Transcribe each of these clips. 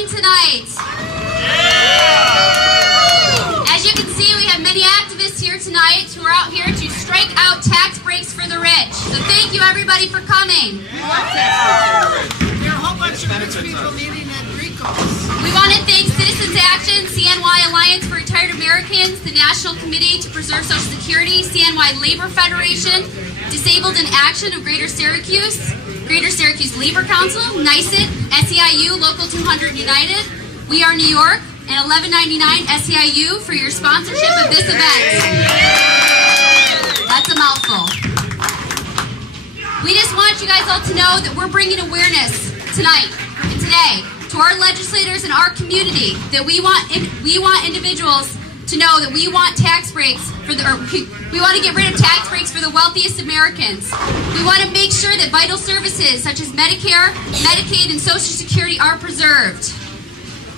coming tonight? As you can see, we have many activists here tonight who are out here to strike out tax breaks for the rich. So thank you everybody for coming. There are a whole bunch of rich people needing Enrico's. We want to thank Citizens Action, CNY Alliance for Retired Americans, the National Committee to Preserve Social Security, CNY Labor Federation, Disabled in Action of Greater Syracuse Labor Council, NYSET, SEIU, Local 200 United, We Are New York, and 1199 SEIU for your sponsorship of this event. That's a mouthful. We just want you guys all to know that we're bringing awareness tonight and today to our legislators and our community that we want individuals to know that we want tax breaks for we want to get rid of tax breaks for the wealthiest Americans. We want to make sure that vital services such as Medicare, Medicaid, and Social Security are preserved.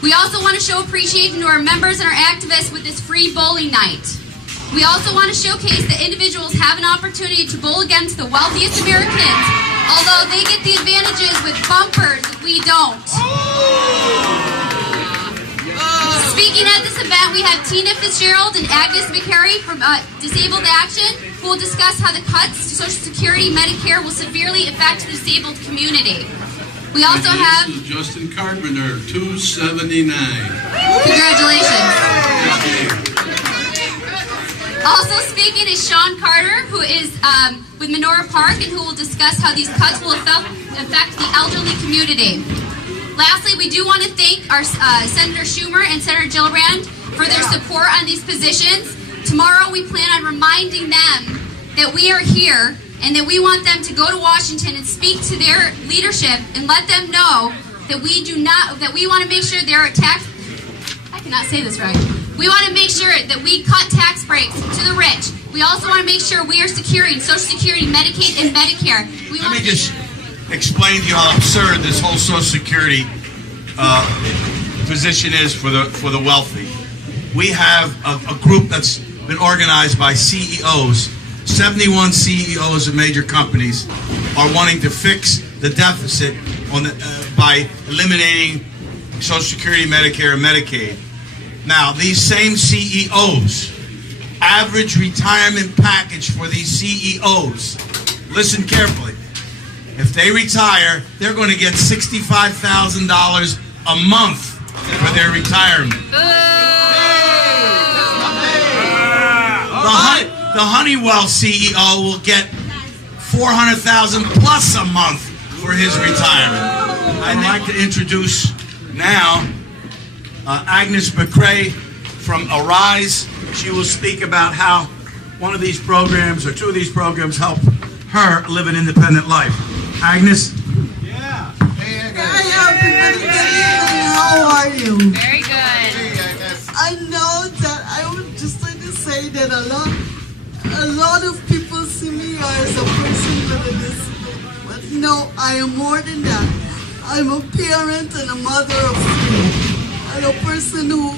We also want to show appreciation to our members and our activists with this free bowling night. We also want to showcase that individuals have an opportunity to bowl against the wealthiest Americans, although they get the advantages with bumpers that we don't. Speaking at this event, we have Tina Fitzgerald and Agnes McCary from Disabled Action, who will discuss how the cuts to Social Security, Medicare will severely affect the disabled community. We also have Justin Carpenter, 279. Congratulations. Also speaking is Sean Carter, who is with Menorah Park, and who will discuss how these cuts will affect the elderly community. Lastly, we do want to thank our Senator Schumer and Senator Gillibrand for their support on these positions. Tomorrow we plan on reminding them that we are here and that we want them to go to Washington and speak to their leadership and let them know that we want to make sure there are I cannot say this right. We want to make sure that we cut tax breaks to the rich. We also want to make sure we are securing Social Security, Medicaid, and Medicare. Let me just explain to you how absurd this whole Social Security position is for the wealthy. We have a group that's been organized by CEOs. 71 CEOs of major companies are wanting to fix the deficit by eliminating Social Security, Medicare, and Medicaid. Now, these same CEOs, average retirement package for these CEOs, listen carefully, if they retire, they're going to get $65,000 a month for their retirement. The Honeywell CEO will get $400,000 plus a month for his retirement. I'd like to introduce now Agnes McCray from Arise. She will speak about how one of these programs or two of these programs help her live an independent life. Agnes? Yeah. Hey, Agnes. Hi, everybody. How are you? Very good. Hey, Agnes. I know that I would just like to say that a lot of people see me as a person with a disability. But no, I am more than that. I'm a parent and a mother of three. I'm a person who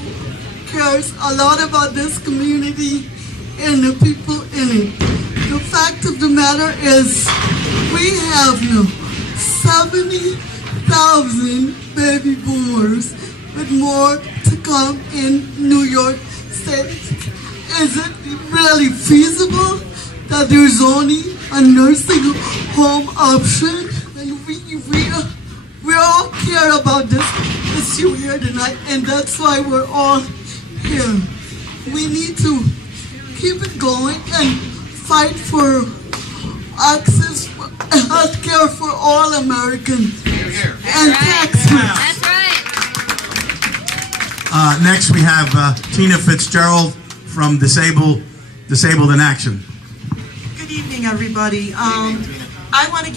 cares a lot about this community and the people in it. The fact of the matter is, we have now 70,000 baby boomers with more to come in New York State. Is it really feasible that there's only a nursing home option? And we all care about this issue here tonight, and that's why we're all here. We need to keep it going and fight for access to health care for all Americans and taxes. That's right. Next we have Tina Fitzgerald from Disabled in Action. Good evening, everybody. I want to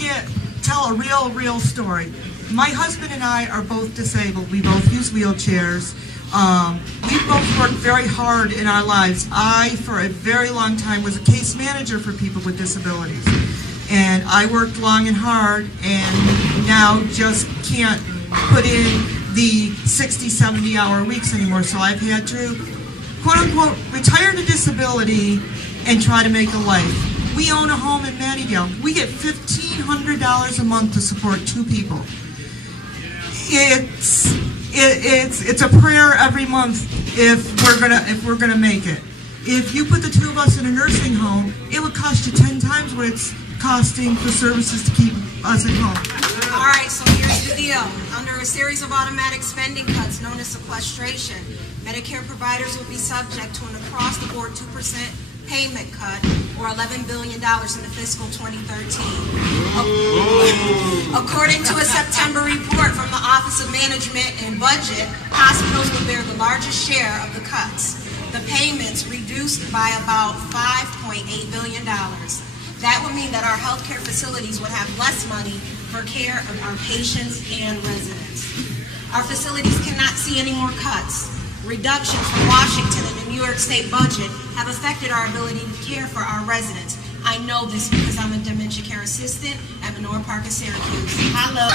tell a real story. My husband and I are both disabled. We both use wheelchairs. We both worked very hard in our lives. I, for a very long time, was a case manager for people with disabilities. And I worked long and hard and now just can't put in the 60, 70-hour weeks anymore. So I've had to, quote-unquote, retire to disability and try to make a life. We own a home in Mattydale. We get $1,500 a month to support two people. It's It's a prayer every month if we're gonna make it. If you put the two of us in a nursing home, it would cost you 10 times what it's costing for services to keep us at home. All right, so here's the deal. Under a series of automatic spending cuts known as sequestration, Medicare providers will be subject to an across-the-board 2% payment cut, or $11 billion in the fiscal 2013. According to a September report from the Office of Management and Budget, hospitals will bear the largest share of the cuts. The payments reduced by about $5.8 billion. That would mean that our healthcare facilities would have less money for care of our patients and residents. Our facilities cannot see any more cuts. Reductions from Washington and the New York State budget have affected our ability to care for our residents. I know this because I'm a dementia care assistant at Menora Park in Syracuse. Hello.